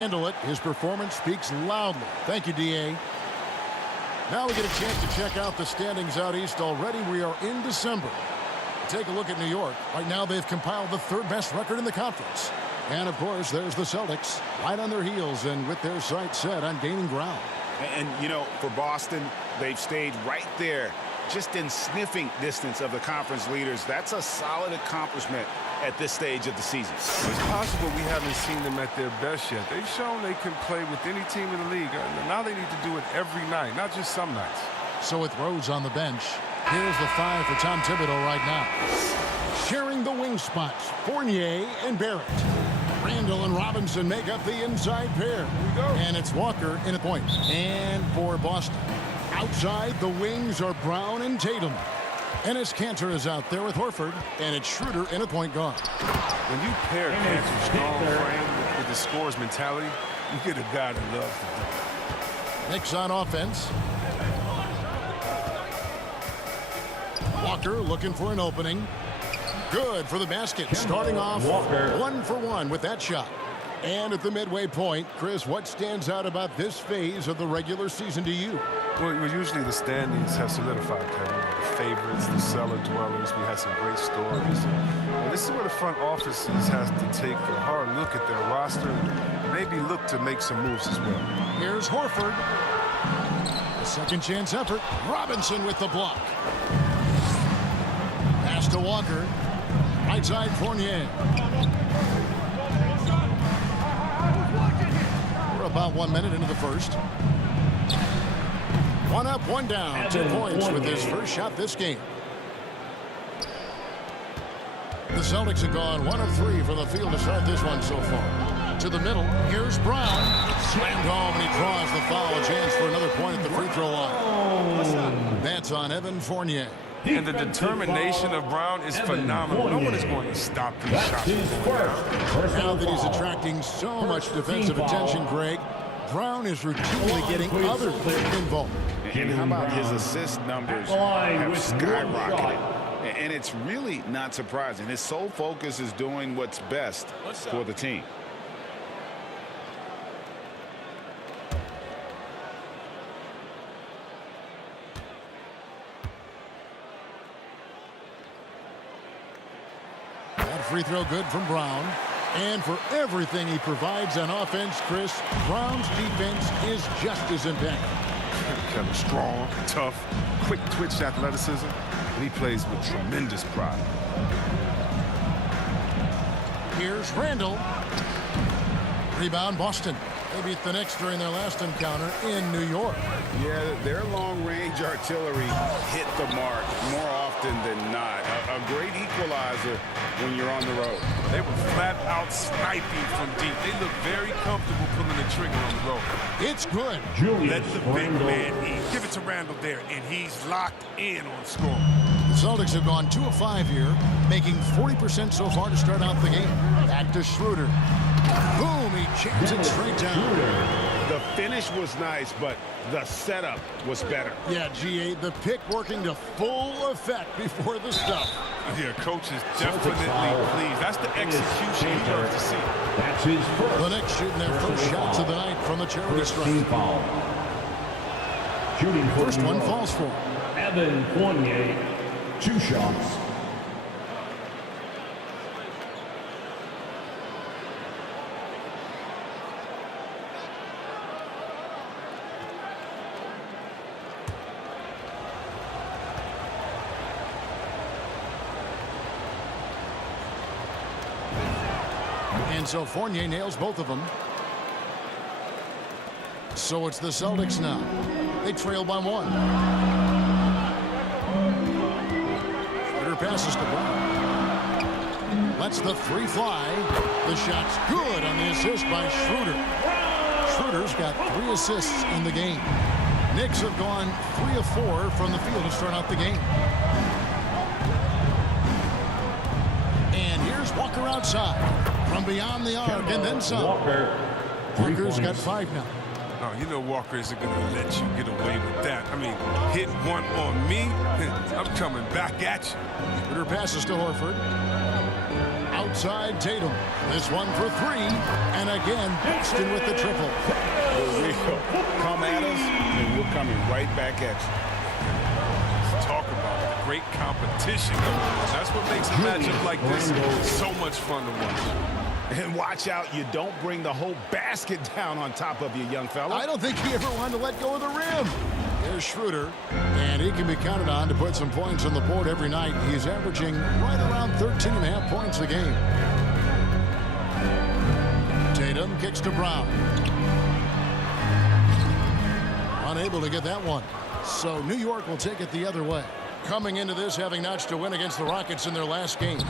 Handle it. His performance speaks loudly. Thank you, D.A. Now we get a chance to check out the standings out east already. We are in December. Take a look at New York. Right now they've compiled the third best record in the conference. And, of course, there's the Celtics right on their heels and with their sights set on gaining ground. And you know, for Boston, they've stayed right there, just in sniffing distance of the conference leaders. That's a solid accomplishment at this stage of the season. It's possible we haven't seen them at their best yet. They've shown they can play with any team in the league. Now they need to do it every night, not just some nights. So with Rose on the bench, here's the 5 for Tom Thibodeau right now. Sharing the wing spots, Fournier and Barrett. Randall and Robinson make up the inside pair. Here we go. And it's Walker in a point. And for Boston, outside the wings are Brown and Tatum. Ennis Cantor is out there with Horford, and it's Schroeder in a point guard. When you pair Cantor's strong frame with the scorer's mentality, you get a guy that loves to do it. Knicks on offense. Walker looking for an opening. Good for the basket. Starting off 1 for 1 with that shot. And at the midway point, Chris, what stands out about this phase of the regular season to you? Well, usually the standings have solidified, Kevin. The favorites, the cellar dwellers. We had some great stories. And this is where the front offices has to take a hard look at their roster and maybe look to make some moves as well. Here's Horford. A second chance effort. Robinson with the block. Pass to Walker. Right side Fournier. We're about 1 minute into the first. 1 up, 1 down. 2 points with his first shot this game. The Celtics have gone 1 of 3 from the field to start this one so far. To the middle. Here's Brown. Slammed home, and he draws the foul. A chance for another point at the free throw line. That's on Evan Fournier. And the determination of Brown is phenomenal. No one is going to stop these shots. Now that he's attracting so much defensive attention, Greg, Brown is routinely getting others involved. And how about his assist numbers have skyrocketed? And it's really not surprising. His sole focus is doing what's best for the team. That free throw good from Brown. And for everything he provides on offense, Chris, Brown's defense is just as impactful. Kind of strong, tough, quick twitch athleticism, and he plays with tremendous pride. Here's Randall. Rebound Boston. They beat the Knicks during their last encounter in New York. Yeah, their long-range artillery hit the mark more often than not. A great equalizer when you're on the road. They were flat out sniping from deep. They look very comfortable pulling the trigger on the road. It's good. Let the big man eat. Give it to Randall there, and he's locked in on scoring. The Celtics have gone 2 of 5 here, making 40% so far to start out the game. Back to Schroeder. Boom, he jams it straight down. The finish was nice, but the setup was better. Yeah, GA, the pick working to full effect before the stuff. Yeah, coach is definitely pleased. That's the execution he loves to see. That's his first. The Knicks shooting their first shots of the night from the charity stripe. Foul. Shooting First one falls for Evan Fournier. 2 shots. And so Fournier nails both of them. So it's the Celtics now. They trail by 1. Schroeder passes to Brown. Lets the 3 fly. The shot's good on the assist by Schroeder. Schroeder's got 3 assists in the game. Knicks have gone 3 of 4 from the field to start out the game. And here's Walker outside. From beyond the arc, and then some. Walker's got 5 now. Oh, you know Walker isn't going to let you get away with that. I mean, hit one on me, I'm coming back at you. Schroeder passes to Horford. Outside Tatum. This one for three. And again, Boston with the triple. For real. Come at us, and we're coming right back at you. Let's talk about it. Great competition. That's what makes a matchup like this so much fun to watch. And watch out, you don't bring the whole basket down on top of you, young fella. I don't think he ever wanted to let go of the rim. There's Schroeder, and he can be counted on to put some points on the board every night. He's averaging right around 13.5 points a game. Tatum kicks to Brown. Unable to get that one. So New York will take it the other way. Coming into this having notched a win against the Rockets in their last game.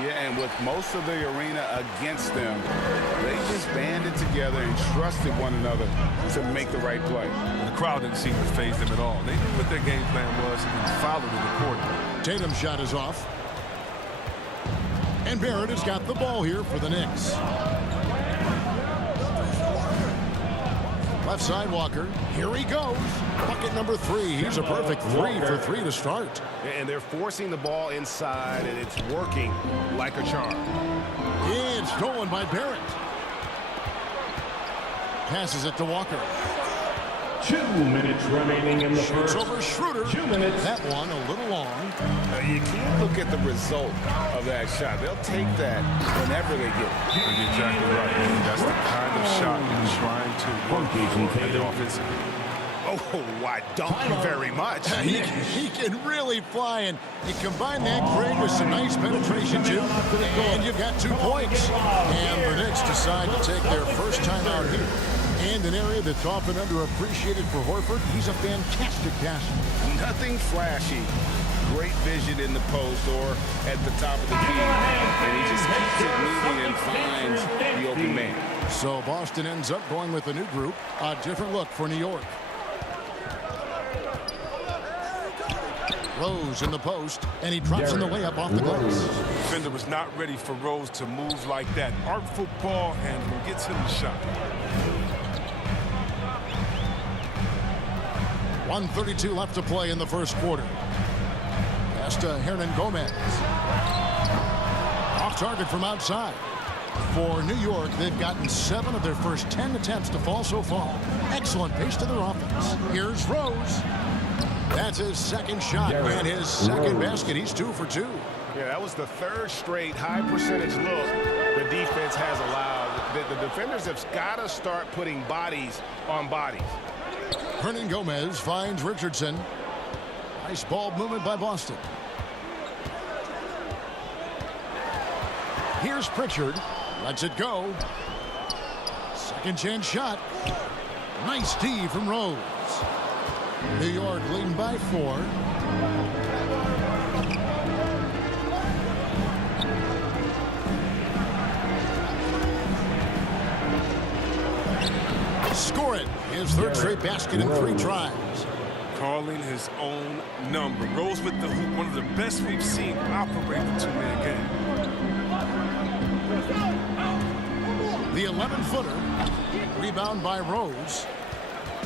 Yeah, and with most of the arena against them, they just banded together and trusted one another to make the right play. The crowd didn't seem to faze them at all. They knew what their game plan was and followed it accordingly. Tatum's shot is off. And Barrett has got the ball here for the Knicks. Left side Walker. Here he goes. Bucket number 3. He's a perfect 3 for 3 to start. And they're forcing the ball inside, and it's working like a charm. It's stolen by Barrett. Passes it to Walker. 2 minutes remaining in the Shoots first. over Schroeder. 2 minutes. That one a little long. You can't look at the result of that shot. They'll take that whenever they get it. You're exactly right. That's the kind of shot you're trying to work on the offensive. Oh, why, don't you very much. He can really fly, and you combine that grade with some nice penetration, too, and you've got 2 points. And the Knicks decide to take their first time out here. And an area that's often underappreciated for Horford, he's a fantastic passer. Nothing flashy. Great vision in the post or at the top of the key. And he just keeps it moving and finds the open man. So Boston ends up going with a new group, a different look for New York. Rose in the post, and he drops in the layup off the glass. The defender was not ready for Rose to move like that. Artful ball handling gets him the shot. 1:32 left to play in the first quarter. Pass to Hernan Gomez. Off target from outside. For New York, they've gotten 7 of their first 10 attempts to fall so far. Excellent pace to their offense. Here's Rose. That's his second shot and his second basket. He's 2 for 2. Yeah, that was the 3rd straight high percentage look the defense has allowed. The defenders have got to start putting bodies on bodies. Hernan Gomez finds Richardson. Nice ball movement by Boston. Here's Pritchard. Lets it go. Second chance shot. Nice D from Rose. New York leading by 4. Score it. His 3rd straight basket in 3 tries. Calling his own number. Rose with the hoop, one of the best we've seen operate the 2-man game. The 11-footer. Rebound by Rose.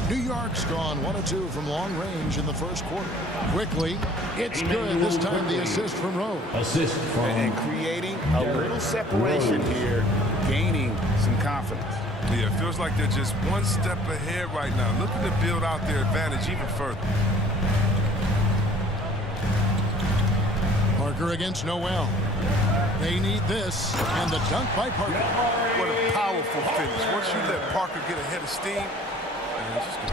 New York's gone 1 of 2 from long range in the first quarter. Quickly, it's good. This time the assist from Rose. Assist from And creating a little separation here, gaining some confidence. Yeah, it feels like they're just one step ahead right now, looking to build out their advantage even further. Parker against Noel. They need this, and the dunk by Parker. What a powerful finish. Once you let Parker get ahead of steam, it's just good.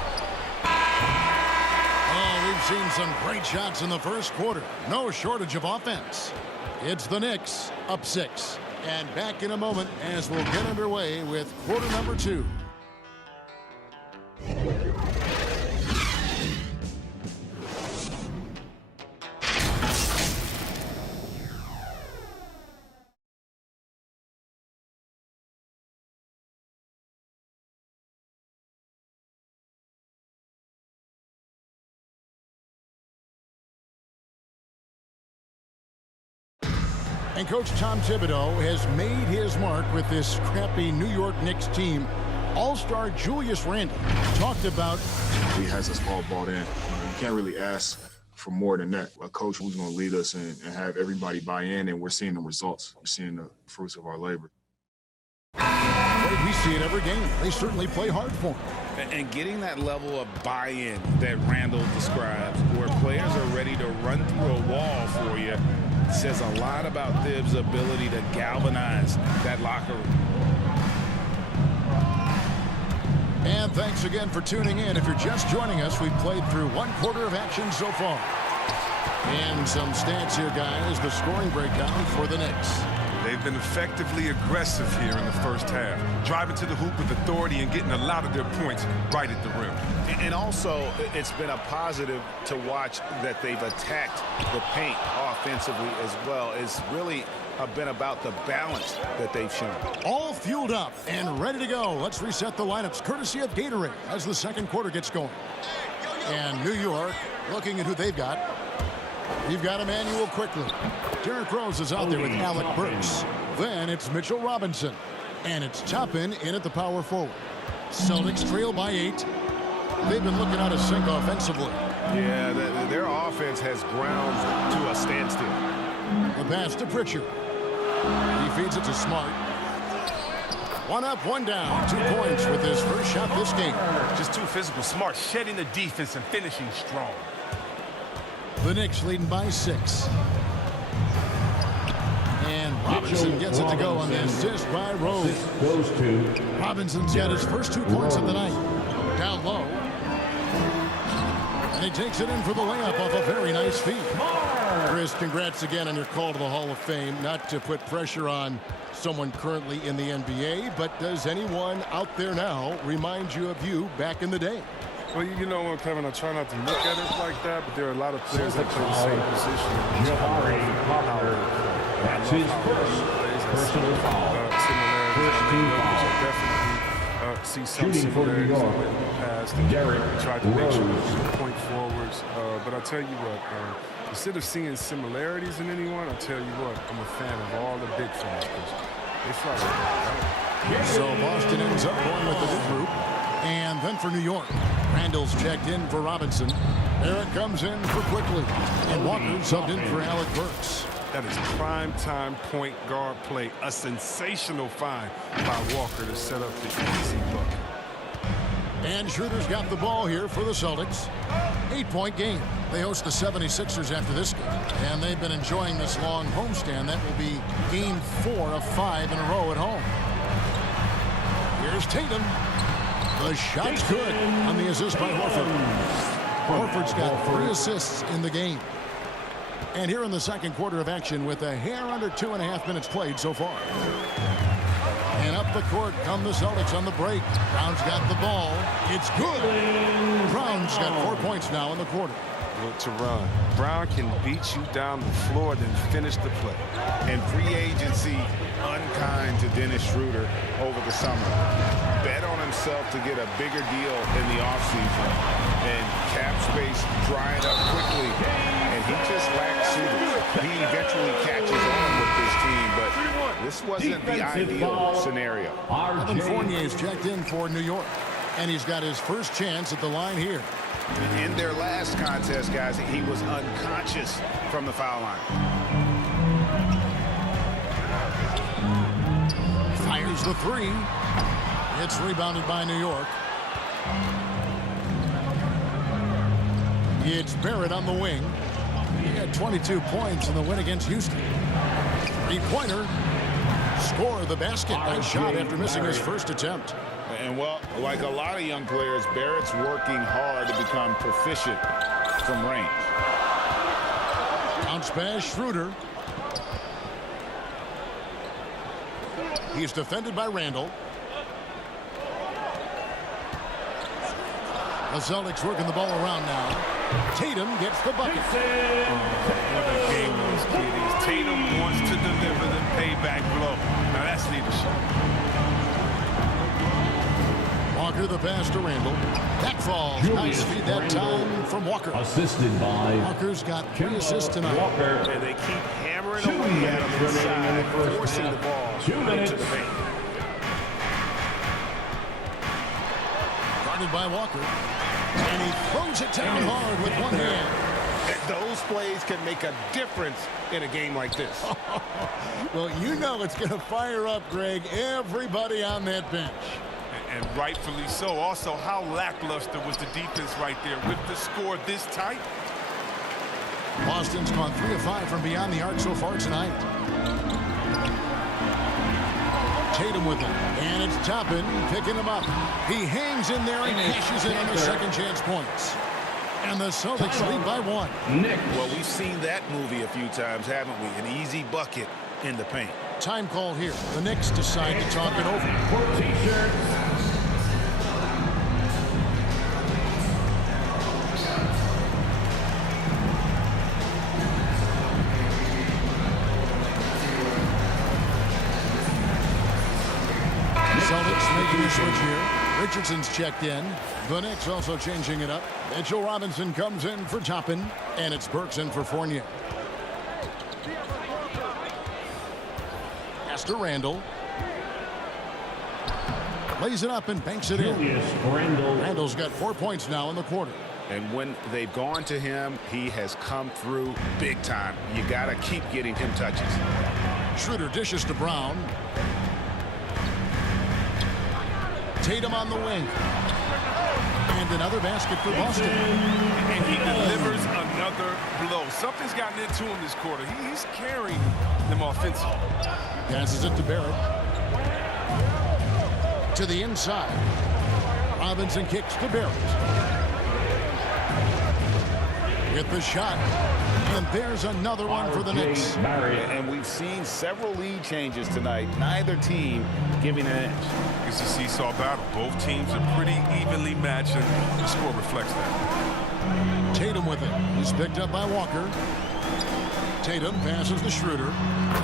Oh, we've seen some great shots in the first quarter. No shortage of offense. It's the Knicks up 6. And back in a moment as we'll get underway with quarter number 2. And Coach Tom Thibodeau has made his mark with this scrappy New York Knicks team. All-star Julius Randle talked about. He has us all bought in. You can't really ask for more than that. A coach who's going to lead us and have everybody buy in, and we're seeing the results. We're seeing the fruits of our labor. We see it every game. They certainly play hard for him. And getting that level of buy-in that Randall describes, where players are ready to run through a wall for you, says a lot about Thibs' ability to galvanize that locker room. And thanks again for tuning in. If you're just joining us, we've played through one quarter of action so far. And some stats here, guys. The scoring breakdown for the Knicks. They've been effectively aggressive here in the first half, driving to the hoop with authority and getting a lot of their points right at the rim. And also, it's been a positive to watch that they've attacked the paint offensively as well. It's really been about the balance that they've shown. All fueled up and ready to go. Let's reset the lineups courtesy of Gatorade as the second quarter gets going. And New York looking at who they've got. You've got Emmanuel quickly. Derrick Rose is out there with Alec Burks. Then it's Mitchell Robinson. And it's Toppin in at the power forward. Celtics trail by 8. They've been looking out of sync offensively. Yeah, their offense has ground to a standstill. The pass to Pritchard. He feeds it to Smart. One up, one down. 2 points with his first shot this game. Just too physical. Smart shedding the defense and finishing strong. The Knicks leading by 6. And Robinson gets it to go on the assist by Rose. Goes to Robinson's got his first 2 points of the night. Down low. And he takes it in for the layup off a very nice feed. Chris, congrats again on your call to the Hall of Fame. Not to put pressure on someone currently in the NBA, but does anyone out there now remind you of you back in the day? Well, you know what, Kevin, I try not to look at it like that, but there are a lot of players that play the same position. That's his first personal foul. First 2 fouls. Definitely see some Shooting for New similarities York. in the past. Derrick Tried to make sure Rose. we point forwards. But I'll tell you what, instead of seeing similarities in anyone, I'll tell you what, I'm a fan of all the big fans. They fly right. So Boston ends up going with the big group. And then for New York, Randall's checked in for Robinson. Barrett comes in for Quickly. And Walker subbed in for Alec Burks. That is prime-time point guard play. A sensational find by Walker to set up the easy bucket. And Schroeder's got the ball here for the Celtics. 8-point game. They host the 76ers after this game. And they've been enjoying this long homestand. That will be game 4 of 5 in a row at home. Here's Tatum. The shot's good on the assist by Horford. Horford's got 3 assists in the game. And here in the second quarter of action with a hair under 2.5 minutes played so far. And up the court come the Celtics on the break. Brown's got the ball. It's good. Brown's got 4 points now in the quarter. Look to run. Brown can beat you down the floor, then finish the play. And free agency unkind to Dennis Schroeder over the summer. Bet on himself to get a bigger deal in the offseason. And cap space drying up quickly. And he just lacks shooters. He eventually catches on with this team, but this wasn't the ideal scenario. Evan Fournier's checked in for New York. And he's got his first chance at the line here. In their last contest, guys, he was unconscious from the foul line. Fires the 3. It's rebounded by New York. It's Barrett on the wing. He had 22 points in the win against Houston. 3-pointer. Score the basket. Nice shot after missing his first attempt. And, well, like a lot of young players, Barrett's working hard to become proficient from range. Bounce pass, Schroeder. He's defended by Randall. The Celtics working the ball around now. Tatum gets the bucket. What a game this kid is. Tatum wants to deliver the payback blow. Now that's leadership. Walker the pass to Randall. That falls. Nice feed that time from Walker. Assisted by Walker's got 3 assists tonight. Walker. And they keep hammering 2 away at minutes him remaining in the inside, first forcing half. the ball 2 minutes. into the paint. Guarded by Walker. And he throws it down hard with one hand. Those plays can make a difference in a game like this. Well, you know it's going to fire up, Greg, everybody on that bench. And rightfully so. Also, how lackluster was the defense right there with the score this tight? Boston's gone 3 of 5 from beyond the arc so far tonight. Tatum with it, and it's Toppin picking him up. He hangs in there and cashes in on the second chance points. And the Celtics lead by 1. Well, we've seen that movie a few times, haven't we? An easy bucket in the paint. Time call here. The Knicks decide to talk it over. Celtics making a switch here. Richardson's checked in. The Knicks also changing it up. Mitchell Robinson comes in for Toppin, and it's Burks in for Fournier. Pass to Randall. Lays it up and banks it in. Randall's got 4 points now in the quarter. And when they've gone to him, he has come through big time. You got to keep getting him touches. Schroeder dishes to Brown. Tatum on the wing. And another basket for Boston. And he delivers another blow. Something's gotten into him this quarter. He's carrying them offensively. Passes it to Barrett. To the inside. Robinson kicks to Barrett. Get the shot. And there's another one for the Knicks. And we've seen several lead changes tonight. Neither team giving an edge. It's a seesaw battle. Both teams are pretty evenly matched, and the score reflects that. Tatum with it. He's picked up by Walker. Tatum passes to Schroeder.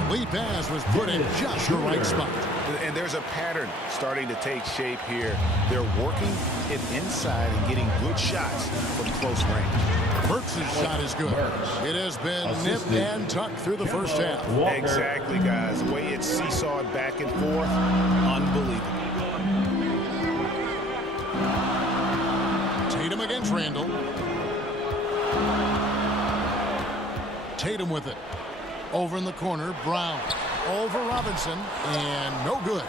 Lead pass was put in just the right spot. And there's a pattern starting to take shape here. They're working it inside and getting good shots from close range. Burks' shot is good. It has been nipped and tucked through the first half. Exactly, guys. The way it's seesawed back and forth, unbelievable. Tatum against Randall. Tatum with it. Over in the corner, Brown. Over Robinson, and no good.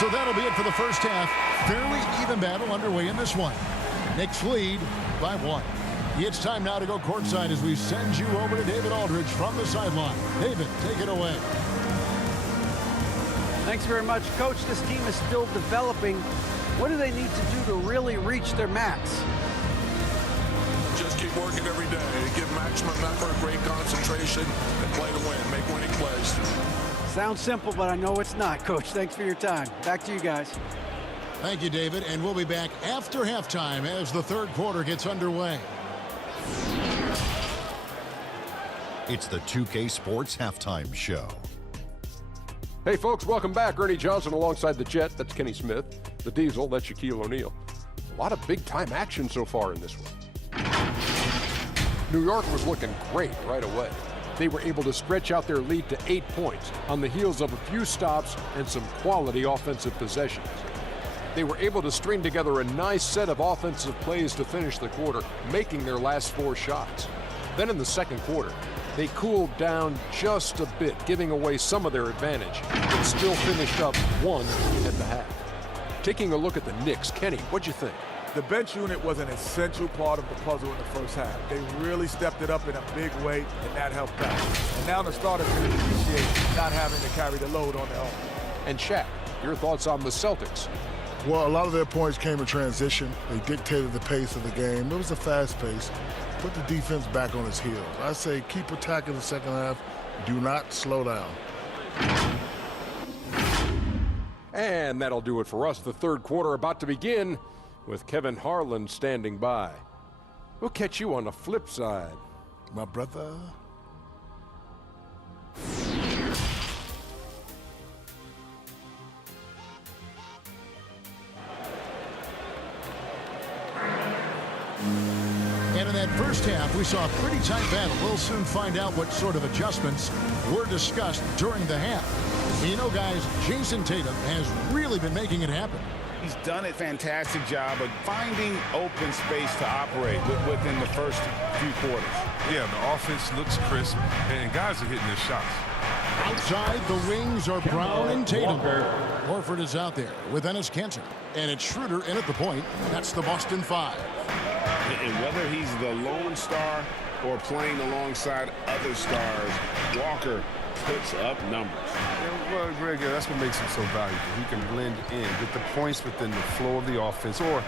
So that'll be it for the first half. Fairly even battle underway in this one. Knicks lead by 1. It's time now to go courtside as we send you over to David Aldridge from the sideline. David, take it away. Thanks very much, Coach. This team is still developing. What do they need to do to really reach their max? Just keep working every day. Give maximum effort, great concentration, and play to win. Make winning plays. Sounds simple, but I know it's not, Coach. Thanks for your time. Back to you guys. Thank you, David, and we'll be back after halftime as the third quarter gets underway. It's the 2K Sports Halftime Show. Hey, folks, welcome back. Ernie Johnson alongside the Jet. That's Kenny Smith. The Diesel, that's Shaquille O'Neal. A lot of big-time action so far in this one. New York was looking great right away. They were able to stretch out their lead to 8 points on the heels of a few stops and some quality offensive possessions. They were able to string together a nice set of offensive plays to finish the quarter, making their last 4 shots. Then in the second quarter, they cooled down just a bit, giving away some of their advantage, but still finished up 1 at the half. Taking a look at the Knicks, Kenny, what'd you think? The bench unit was an essential part of the puzzle in the first half. They really stepped it up in a big way, and that helped out. And now the starters can appreciate not having to carry the load on their own. And Shaq, your thoughts on the Celtics? Well, a lot of their points came in transition. They dictated the pace of the game. It was a fast pace. Put the defense back on its heels. I say keep attacking the second half. Do not slow down. And that'll do it for us. The third quarter about to begin with Kevin Harlan standing by. We'll catch you on the flip side. My brother. And in that first half, we saw a pretty tight battle. We'll soon find out what sort of adjustments were discussed during the half. You know, guys, Jason Tatum has really been making it happen. He's done a fantastic job of finding open space to operate within the first few quarters. Yeah, the offense looks crisp, and guys are hitting their shots. Outside, the wings are Brown and Tatum. Horford is out there with Enes Kanter. And it's Schroeder in at the point. That's the Boston 5. And whether he's the lone star or playing alongside other stars, Walker puts up numbers. Yeah, well, Greg, that's what makes him so valuable. He can blend in, get the points within the flow of the offense, or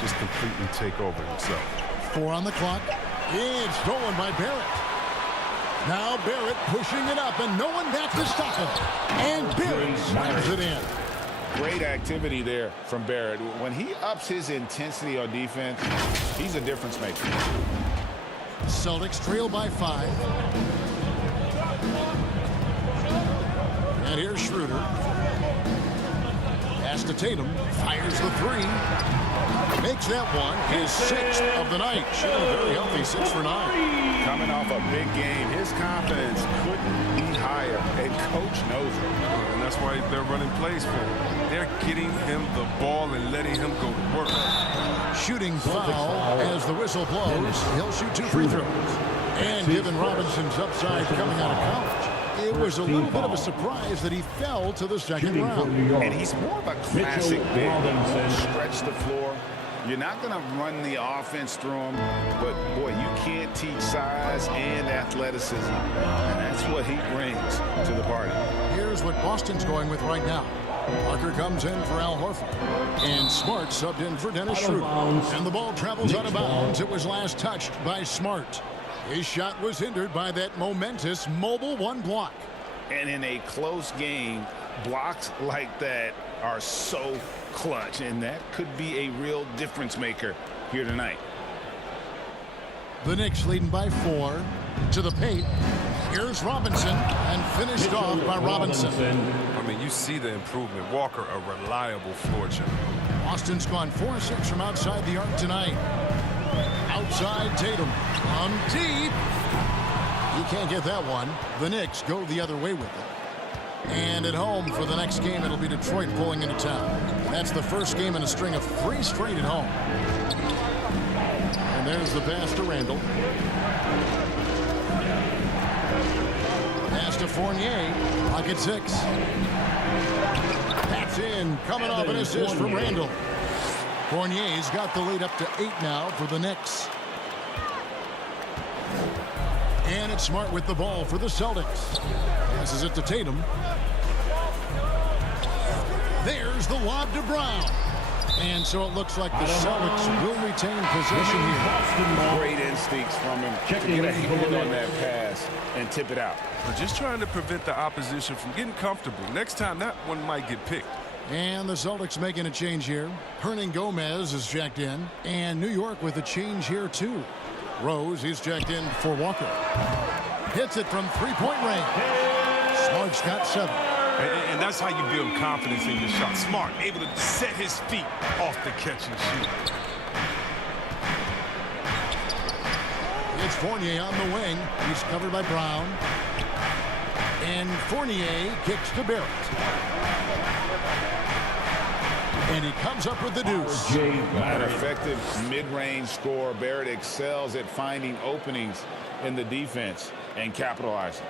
just completely take over himself. 4 on the clock. It's stolen by Barrett. Now Barrett pushing it up, and no one back to stop him. And Barrett slams it in. Great activity there from Barrett. When he ups his intensity on defense, he's a difference maker. Celtics trail by 5. And here's Schroeder. Pass to Tatum. Fires the 3. Makes that one his 6th of the night. Shooting a very healthy 6 for 9. Coming off a big game, his confidence couldn't be higher, and coach knows it. And that's why they're running plays for him. They're getting him the ball and letting him go to work. Shooting foul as the whistle blows. He'll shoot 2 free throws. And given Robinson's upside coming out of college, it was a little bit of a surprise that he fell to the second round. And he's more of a classic big. Stretch the floor. You're not going to run the offense through him, but, boy, you can't teach size and athleticism, and that's what he brings to the party. Here's what Boston's going with right now. Parker comes in for Al Horford, and Smart subbed in for Dennis Schroeder. And the ball travels out of bounds. It was last touched by Smart. His shot was hindered by that momentous mobile 1 block. And in a close game, blocks like that are so clutch, and that could be a real difference maker here tonight. The Knicks leading by 4 to the paint. Here's Robinson, and finished off by Robinson. I mean, you see the improvement. Walker, a reliable floor general. Boston's gone 4-6 from outside the arc tonight. Outside Tatum on deep. You can't get that one. The Knicks go the other way with it. And at home for the next game, it'll be Detroit pulling into town. That's the first game in a string of 3 straight at home. And there's the pass to Randall. Pass to Fournier. Pocket 6. That's in. Coming off an assist from Randall. Fournier's got the lead up to 8 now for the Knicks. And it's Smart with the ball for the Celtics. Passes it to Tatum. There's the lob to Brown. And so it looks like the Celtics will retain possession here. Great instincts from him to get a hand on that pass and tip it out. We're just trying to prevent the opposition from getting comfortable. Next time, that one might get picked. And the Celtics making a change here. Hernan Gomez is checked in. And New York with a change here, too. Rose, he's checked in for Walker. Hits it from 3-point range. Smart's got 7. And that's how you build confidence in your shot. Smart, able to set his feet off the catch and shoot. It's Fournier on the wing. He's covered by Brown. And Fournier kicks to Barrett. And he comes up with the deuce. An effective mid-range score. Barrett excels at finding openings in the defense and capitalizing.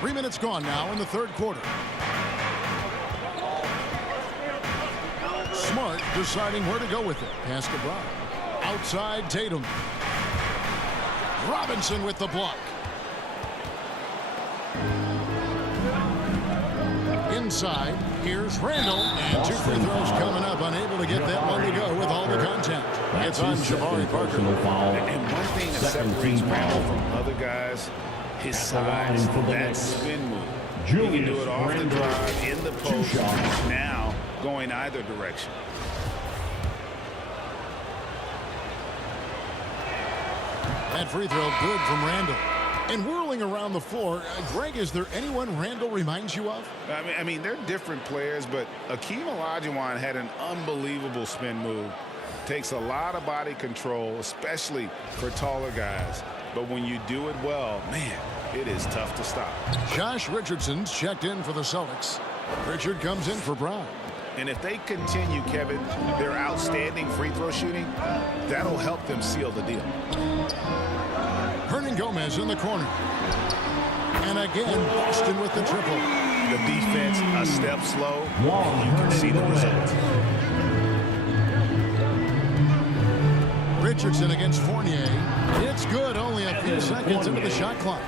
3 minutes gone now in the third quarter. Smart deciding where to go with it. Pass to Brown. Outside Tatum. Robinson with the block. Inside, here's Randall, and 2 free throws coming up, unable to get that one to go with all the contact. It's on Jabari Parker. And one thing that separates Randall from other guys, his size, that spin move. He can do it off the drive, in the post, now going either direction. That free throw good from Randall. And whirling around the floor, Greg, is there anyone Randall reminds you of? I mean, they're different players, but Akeem Olajuwon had an unbelievable spin move. Takes a lot of body control, especially for taller guys. But when you do it well, man, it is tough to stop. Josh Richardson's checked in for the Celtics. Richard comes in for Brown. And if they continue, Kevin, their outstanding free throw shooting, that'll help them seal the deal. Hernangomez in the corner. And again, Boston with the triple. The defense a step slow, and you can see the result. Richardson against Fournier. It's good, only a few seconds into the shot clock.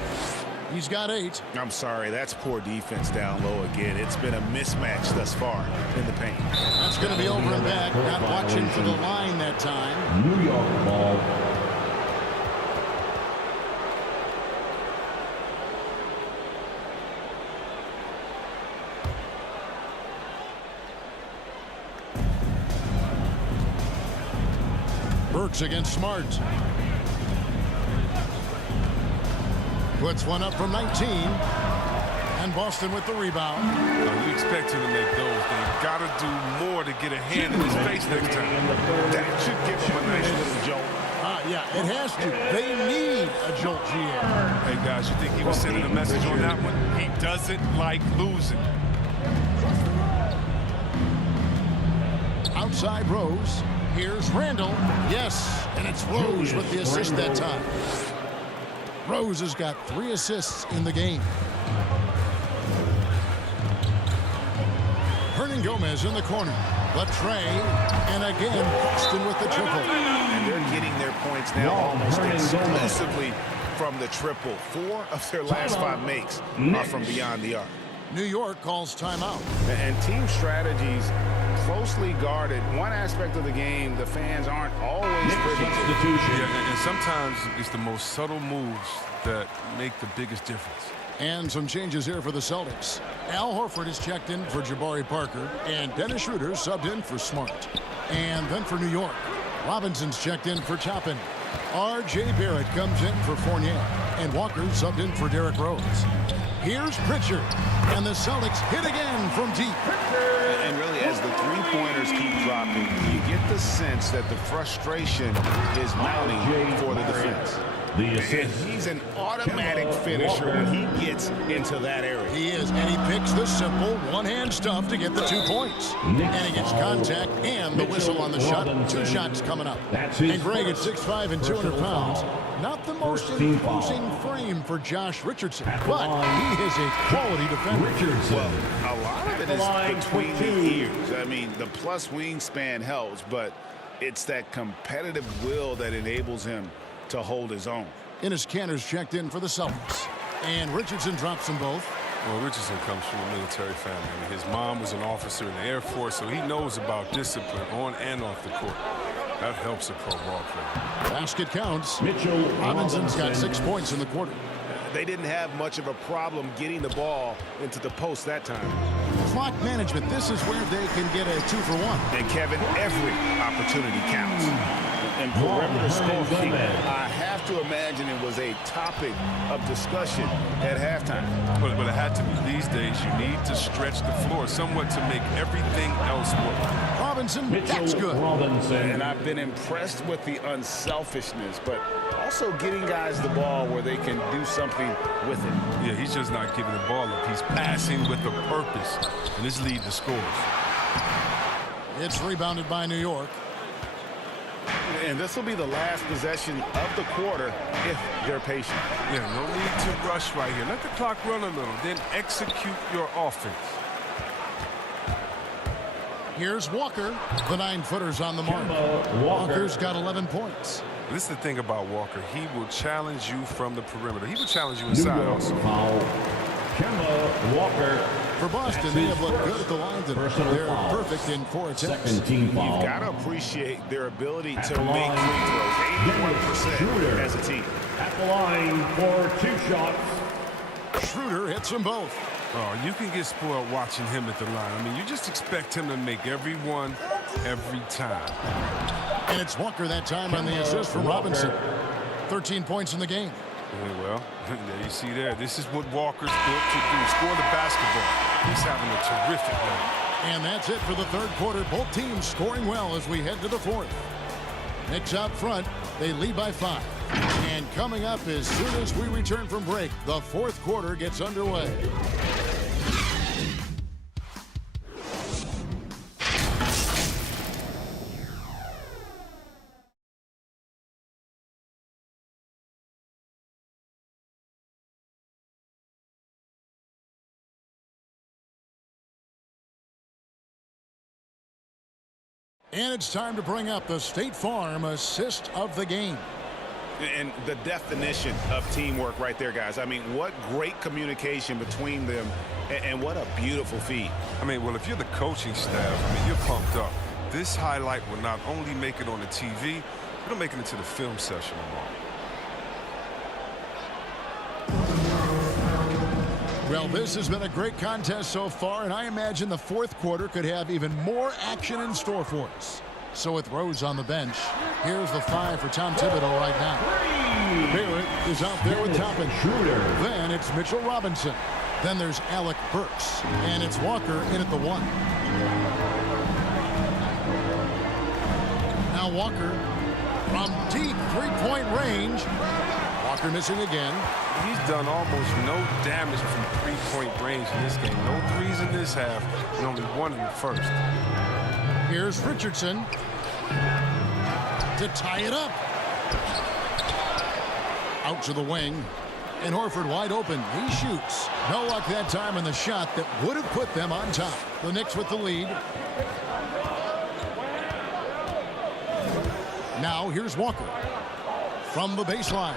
He's got 8. I'm sorry, that's poor defense down low again. It's been a mismatch thus far in the paint. That's going to be over and back. Not watching for the line that time. New York ball. Burks against Smart. Puts one up from 19. And Boston with the rebound. You expect him to make those. They've got to do more to get a hand in his face next time. That should give him a nice little jolt. Yeah, it has to. They need a jolt, GM. Hey, guys, you think he was sending a message on that one? He doesn't like losing. Outside Rose. Here's Randall. Yes, and it's Rose with the assist that time. Rose has got 3 assists in the game. Hernangomez in the corner. Latrey, and again, Boston with the triple. And they're getting their points now almost exclusively from the triple. 4 of their last 5 makes are from beyond the arc. New York calls timeout. And team strategies closely guarded. One aspect of the game the fans aren't always privy to. Yeah, and sometimes it's the most subtle moves that make the biggest difference. And some changes here for the Celtics. Al Horford is checked in for Jabari Parker, and Dennis Schroeder subbed in for Smart. And then for New York, Robinson's checked in for Toppin. R.J. Barrett comes in for Fournier, and Walker subbed in for Derrick Rose. Here's Pritchard, and the Celtics hit again from deep. And really, as the three-pointers keep dropping, you get the sense that the frustration is mounting for the defense. And he's an automatic finisher when he gets into that area. He is, and he picks the simple one-hand stuff to get the 2 points. And he gets contact and the whistle on the shot. 2 shots coming up. And Greg at 6'5" and 200 pounds. Not the most imposing frame for Josh Richardson, but he is a quality defender. Well, a lot of it is between the ears. I mean, the plus wingspan helps, but it's that competitive will that enables him to hold his own. Enes Kanter's checked in for the Celtics. And Richardson drops them both. Well, Richardson comes from a military family. I mean, his mom was an officer in the Air Force, so he knows about discipline on and off the court. That helps a pro ball player. Basket counts. Robinson's got 6 points in the quarter. They didn't have much of a problem getting the ball into the post that time. Clock management, this is where they can get a 2-for-1. And Kevin, every opportunity counts. And perimeter scoring, I have to imagine it was a topic of discussion at halftime. But it had to be. These days, you need to stretch the floor somewhat to make everything else work. Robinson, that's good. And I've been impressed with the unselfishness, but also getting guys the ball where they can do something with it. Yeah, he's just not giving the ball up. He's passing with a purpose, and this leads to scores. It's rebounded by New York. And this will be the last possession of the quarter if they're patient. Yeah, no need to rush right here. Let the clock run a little, then execute your offense. Here's Walker. The 9-footer's on the mark. Walker's got 11 points. This is the thing about Walker. He will challenge you from the perimeter. He will challenge you inside also. Walker. For Boston, they have looked good at the line today. They're perfect in 4 attempts. You've got to appreciate their ability to make free throws. 81% as a team. At the line for 2 shots. Schroeder hits them both. Oh, you can get spoiled watching him at the line. I mean, you just expect him to make every one, every time. And it's Walker that time on the assist from Robinson. 13 points in the game. Yeah, well, there you see there. This is what Walker's built to do. Score the basketball. He's having a terrific night. And that's it for the 3rd quarter. Both teams scoring well as we head to the 4th. Knicks out front. They lead by 5. And coming up as soon as we return from break, the 4th quarter gets underway. And it's time to bring up the State Farm assist of the game. And the definition of teamwork right there, guys. I mean, what great communication between them, and what a beautiful feed. I mean, well, if you're the coaching staff, I mean, you're pumped up. This highlight will not only make it on the TV, it'll make it into the film session tomorrow. Well, this has been a great contest so far, and I imagine the fourth quarter could have even more action in store for us. So with Rose on the bench, here's the 5 for Tom Thibodeau right now. Barrett is out there with Toppin. Then it's Mitchell Robinson. Then there's Alec Burks. And it's Walker in at the 1. Now Walker from deep three-point range. Walker missing again. He's done almost no damage from three-point range in this game. No threes in this half, and only 1 in the first. Here's Richardson to tie it up. Out to the wing. And Horford wide open. He shoots. No luck that time on the shot that would have put them on top. The Knicks with the lead. Now here's Walker. From the baseline.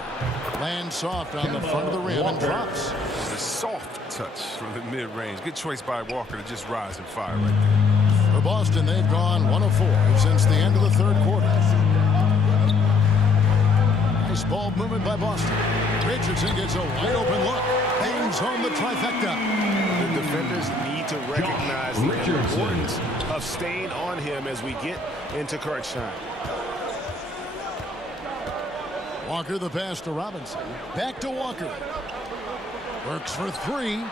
Lands soft on the front of the rim and drops. A soft touch from the mid-range. Good choice by Walker to just rise and fire right there. For Boston, they've gone 1 of 4 since the end of the third quarter. Nice ball movement by Boston. Richardson gets a wide open look. Bangs home the trifecta. The defenders need to recognize the importance of staying on him as we get into crunch time. Walker the pass to Robinson. Back to Walker. Works for 3.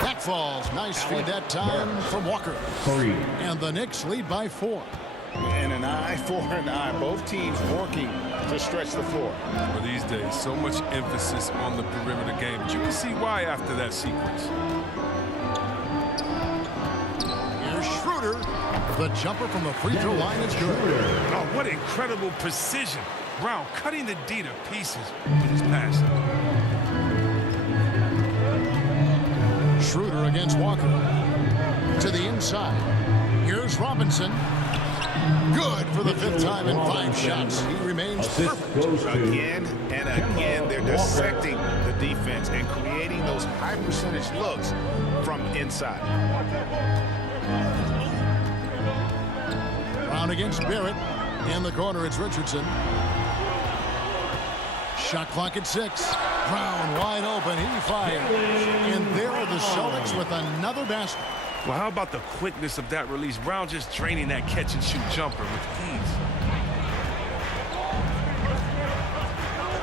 That falls. Nice feed that time from Walker. 3. And the Knicks lead by 4. And an eye for an eye. Both teams working to stretch the floor. Well, these days, so much emphasis on the perimeter game. But you can see why after that sequence. Here's Schroeder. The jumper from the free throw line is good. Oh, what incredible precision. Brown cutting the D to pieces with his pass. Schroeder against Walker. To the inside. Here's Robinson. Good for the 5th time in 5 shots. He remains perfect. Again and again, they're dissecting the defense and creating those high percentage looks from inside. Brown against Barrett. In the corner, it's Richardson. Shot clock at 6. Brown wide open. He fires. And there are the Celtics with another basket. Well, how about the quickness of that release? Brown just draining that catch-and-shoot jumper with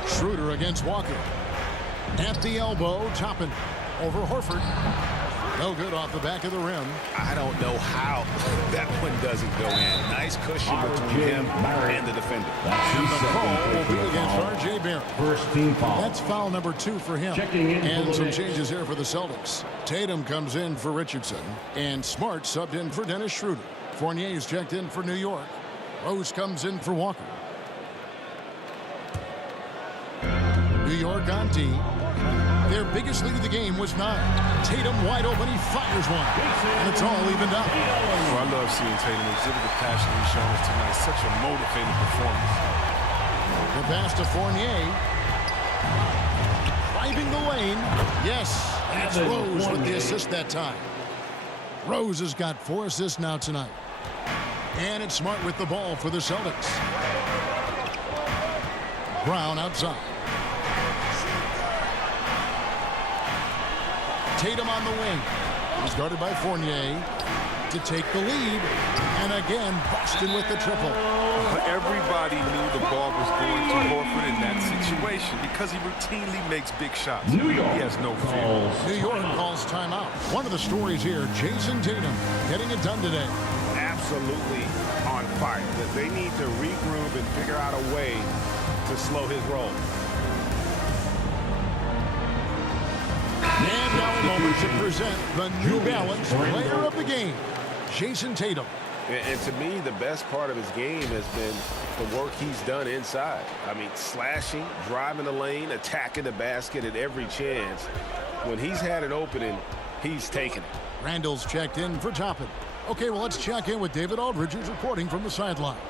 ease. Schroeder against Walker. At the elbow, Toppin. Over Horford. No good off the back of the rim. I don't know how that one doesn't go in. Nice cushion between him and the defender. And the call will be against R.J. Barrett. First team foul. That's foul number 2 for him. And some changes here for the Celtics. Tatum comes in for Richardson. And Smart subbed in for Dennis Schroeder. Fournier's checked in for New York. Rose comes in for Walker. New York on D. Their biggest lead of the game was 9. Tatum wide open. He fires one. And it's all evened up. Well, I love seeing Tatum exhibit the passion he's shown us tonight. Such a motivated performance. The pass to Fournier. Driving the lane. Yes. That's Rose with the assist that time. Rose has got 4 assists now tonight. And it's Smart with the ball for the Celtics. Brown outside. Tatum on the wing. He's guarded by Fournier to take the lead. And again, Boston with the triple. Everybody knew the ball was going to Horford in that situation because he routinely makes big shots. New York. He has no fear. New York calls timeout. One of the stories here, Jason Tatum getting it done today. Absolutely on fire. They need to regroup and figure out a way to slow his roll. And now a moment to present the New Balance player of the game, Jason Tatum. And to me, the best part of his game has been the work he's done inside. I mean, slashing, driving the lane, attacking the basket at every chance. When he's had an opening, he's taken it. Randall's checked in for Toppin. Okay, well, let's check in with David Aldridge, who's reporting from the sidelines.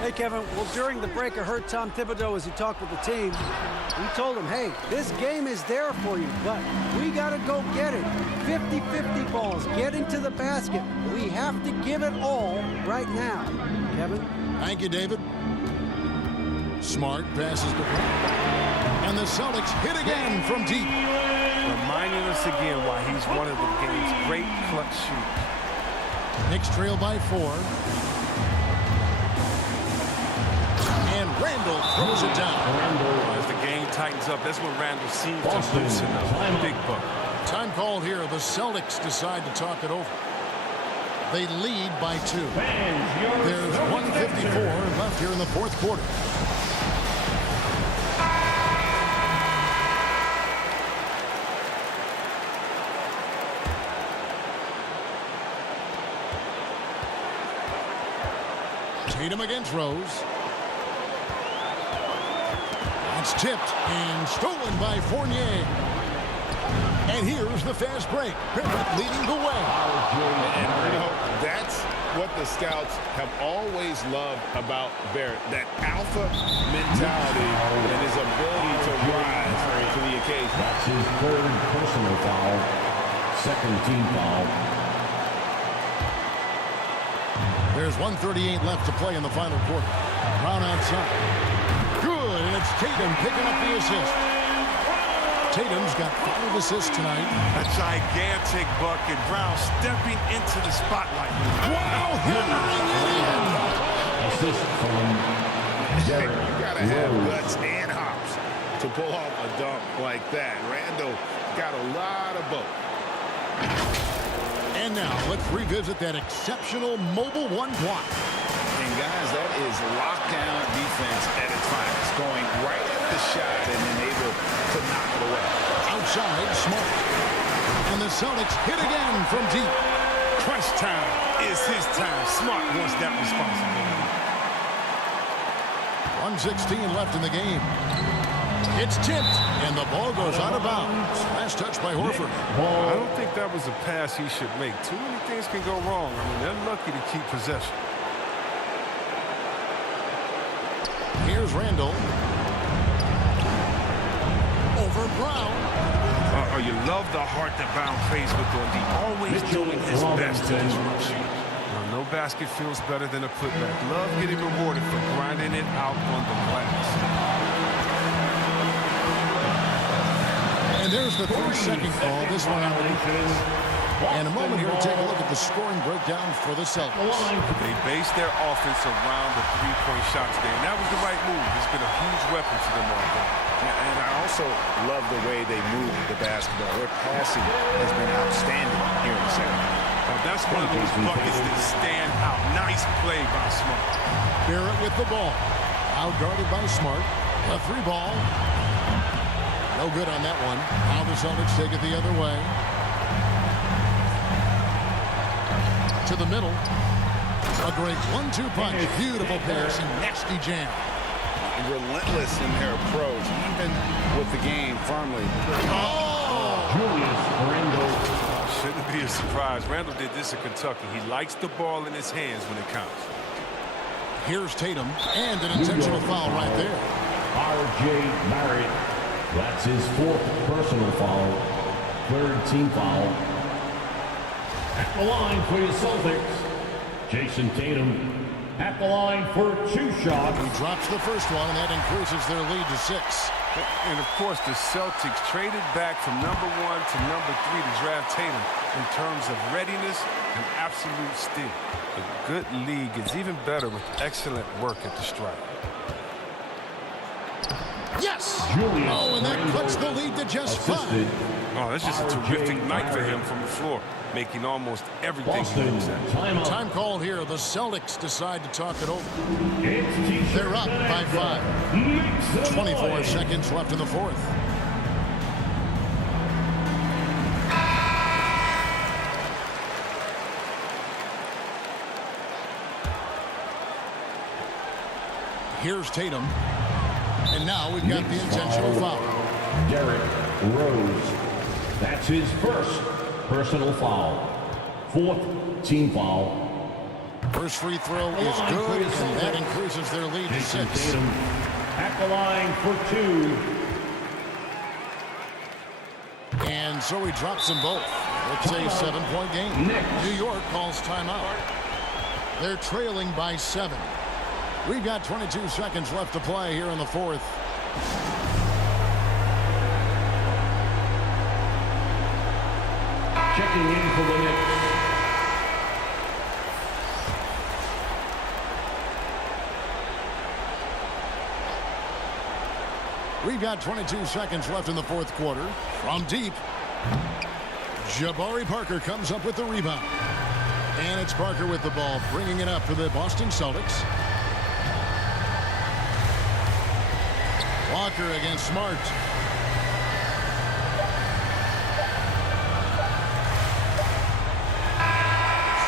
Hey, Kevin. Well, during the break, I heard Tom Thibodeau as he talked with the team. He told them, hey, this game is there for you, but we got to go get it. 50-50 balls, getting to the basket. We have to give it all right now. Kevin? Thank you, David. Smart passes to Brown. And the Celtics hit again from deep. Reminding us again why he's one of the game's great clutch shooters. Knicks trail by 4. And Randall throws it down. As the game tightens up, that's when Randall seems to loosen up. Big buck. Time called here. The Celtics decide to talk it over. They lead by 2. There's 1:54 left here in the fourth quarter. Tatum against Rose. It's tipped and stolen by Fournier. And here's the fast break. Barrett leading the way. And you know, that's what the scouts have always loved about Barrett. That alpha mentality and his ability to rise to the occasion. That's his third personal foul. Second team foul. There's 1:38 left to play in the final quarter. Brown outside. Good, and it's Tatum picking up the assist. Tatum's got 5 assists tonight. A gigantic bucket. Brown stepping into the spotlight. Wow, hammering it in. Assist from Derek You gotta have guts and hops to pull off a dunk like that. Randall got a lot of both. And now let's revisit that exceptional mobile one block. And guys, that is lockdown defense at its finest. Going right at the shot and then able to knock it away. Outside, Smart. And the Celtics hit again from deep. Crunch time is his time. Smart wants that responsibility. 1:16 left in the game. It's tipped, and the ball goes out of bounds. Last touch by Horford. I don't think that was a pass he should make. Too many things can go wrong. I mean, they're lucky to keep possession. Here's Randall. Over Brown. You love the heart that Brown plays with on D. Always doing his best to disrupt you. No basket feels better than a putback. Love getting rewarded for grinding it out on the glass. And there's the 3-second call. This one out of defense. And a moment here to take a look at the scoring breakdown for the Celtics. They base their offense around the three-point shot today, and that was the right move. It's been a huge weapon for them all day. And I also love the way they move the basketball. Their passing has been outstanding here in the second. Now that's one of those buckets that stand out. Nice play by Smart. Barrett with the ball. Out-guarded by Smart. A 3-ball. No good on that one. Now the Celtics take it the other way. To the middle. A great 1-2 punch. Beautiful pass and nasty jam. Relentless in their approach, even with the game firmly. Oh! Julius Randle. Shouldn't be a surprise. Randall did this in Kentucky. He likes the ball in his hands when it counts. Here's Tatum, and an intentional foul right there. R.J. Barrett. That's his 4th personal foul. 3rd team foul. At the line for your Celtics, Jason Tatum. At the line for 2 shots. He drops the first one, and that increases their lead to 6. And, of course, the Celtics traded back from number 1 to number 3 to draft Tatum in terms of readiness and absolute steal. A good league is even better with excellent work at the stripe. Yes! Julius Oh, and that Randle cuts the lead to just 5. Oh, that's just a terrific night for him from the floor, making almost everything he looks at. Time called here. The Celtics decide to talk it over. They're up by 5. 24 seconds left in the fourth. Here's Tatum. And now we've got the intentional foul. Derek Rose. That's his 1st personal foul. Fourth team foul. First free throw is good, and that increases their lead to 6. Tatum at the line for 2. And so he drops them both. It's a 7-point game. New York calls timeout. They're trailing by 7. We've got 22 seconds left to play here in the 4th. Checking in for the Knicks. We've got 22 seconds left in the 4th quarter. From deep, Jabari Parker comes up with the rebound. And it's Parker with the ball, bringing it up for the Boston Celtics. Walker against Smart.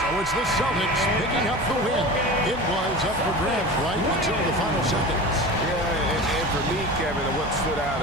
So it's the Celtics picking up the win. It was up for grabs right until the final seconds. Yeah, and for me, Kevin, what stood out